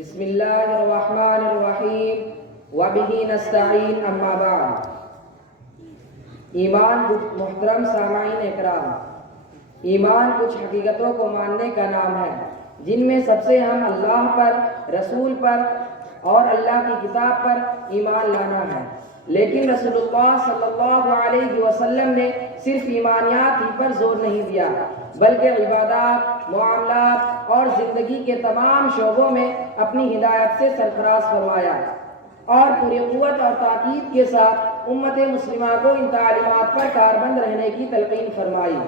بسم الله الرحمن الرحیم. وبه نستعین، اما بعد. ایمان محترم سامعین اکرام. ایمان کچھ حقیقتوں کو ماننے کا نام ہے، جن میں سب سے اہم اللہ پر، رسول پر اور اللہ کی کتاب پر ایمان لانا ہے۔ لیکن رسول اللہ صلی اللہ علیہ وسلم نے صرف ایمانیات ہی پر زور نہیں دیا، بلکہ عبادات، معاملات اور زندگی کے تمام شعبوں میں اپنی ہدایت سے سرفراز فرمایا اور پوری قوت اور تاکید کے ساتھ امت مسلمہ کو ان تعلیمات پر کاربند رہنے کی تلقین فرمائی۔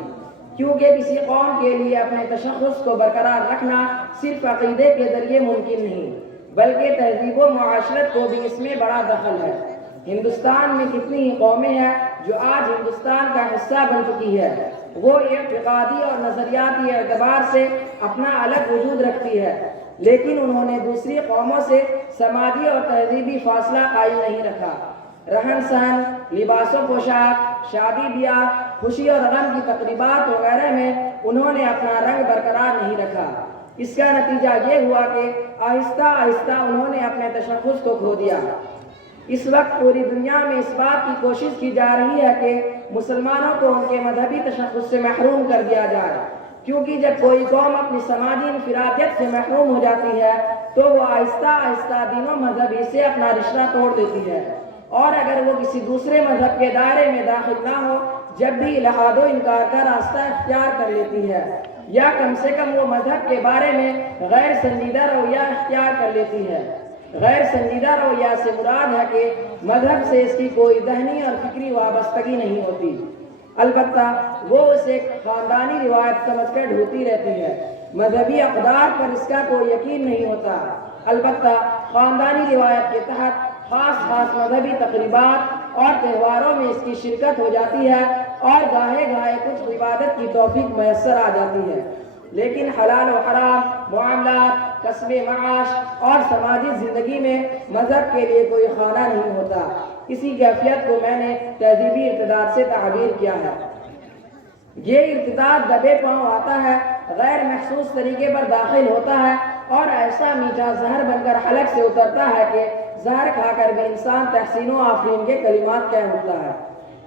کیونکہ کسی قوم کے لیے اپنے تشخص کو برقرار رکھنا صرف عقیدے کے ذریعے ممکن نہیں، بلکہ تہذیب و معاشرت کو بھی اس میں بڑا دخل ہے۔ ہندوستان میں کتنی ہی قومیں ہیں جو آج ہندوستان کا حصہ بن چکی ہے، وہ اعتقادی اور نظریاتی اعتبار سے اپنا الگ وجود رکھتی ہے، لیکن انہوں نے دوسری قوموں سے سماجی اور تہذیبی فاصلہ قائم نہیں رکھا۔ رہن سہن، لباس و پوشاک، شادی بیاہ، خوشی اور غم کی تقریبات وغیرہ میں انہوں نے اپنا رنگ برقرار نہیں رکھا۔ اس کا نتیجہ یہ ہوا کہ آہستہ آہستہ انہوں نے اپنے تشخص کو کھو دیا۔ اس وقت پوری دنیا میں اس بات کی کوشش کی جا رہی ہے کہ مسلمانوں کو ان کے مذہبی تشخص سے محروم کر دیا جائے۔ کیونکہ جب کوئی قوم اپنی سماجی انفرادیت سے محروم ہو جاتی ہے، تو وہ آہستہ آہستہ دین و مذہبی سے اپنا رشتہ توڑ دیتی ہے۔ اور اگر وہ کسی دوسرے مذہب کے دائرے میں داخل نہ ہو، جب بھی الہاد و انکار کا راستہ اختیار کر لیتی ہے، یا کم سے کم وہ مذہب کے بارے میں غیر سنجیدہ رویہ اختیار کر لیتی ہے۔ غیر سنجیدہ رویہ سے مراد ہے کہ مذہب سے اس کی کوئی ذہنی اور فکری وابستگی نہیں ہوتی۔ البتہ وہ اسے خاندانی روایت سمجھ کر ڈھوتی رہتی ہے۔ مذہبی اقدار پر اس کا کوئی یقین نہیں ہوتا۔ البتہ خاندانی روایت کے تحت خاص خاص مذہبی تقریبات اور تہواروں میں اس کی شرکت ہو جاتی ہے اور گاہے گاہے کچھ عبادت کی توفیق میسر آ جاتی ہے۔ لیکن حلال و حرام، معاملات، قصب معاش اور سماجی زندگی میں مذہب کے لیے کوئی خانہ نہیں ہوتا۔ اسی کیفیت کو میں نے تہذیبی ارتداد سے تعبیر کیا ہے۔ یہ ارتداد دبے پاؤں آتا ہے، غیر محسوس طریقے پر داخل ہوتا ہے اور ایسا میٹھا زہر بن کر حلق سے اترتا ہے کہ زہر کھا کر بھی انسان تحسین و آفرین کے کلمات کہہ اٹھتا ہے۔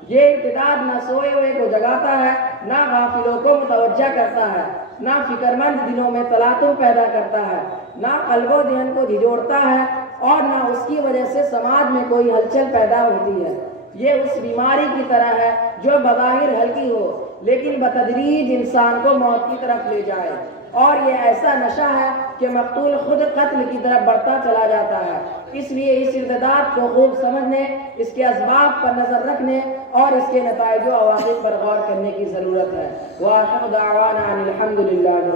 یہ ارتداد نہ سوئے ہوئے کو جگاتا ہے، نہ غافلوں کو متوجہ کرتا ہے۔ نہ فکر مند دنوں میں تلاتم پیدا کرتا ہے، نہ قلب و دین کو جھجوڑتا ہے اور نہ اس کی وجہ سے سماج میں کوئی ہلچل پیدا ہوتی ہے۔ یہ اس بیماری کی طرح ہے جو بظاہر ہلکی ہو۔ لیکن بتدریج انسان کو موت کی طرف لے جائے۔ اور یہ ایسا نشہ ہے کہ مقتول خود قتل کی طرف بڑھتا چلا جاتا ہے۔ اس لیے اس ارتداد کو خوب سمجھنے، اس کے اسباب پر نظر رکھنے اور اس کے نتائج و عواقب پر غور کرنے کی ضرورت ہے۔ وَآخِرُ دَعْوَانَا عَنِ الْحَمْدُ لِلَّهِ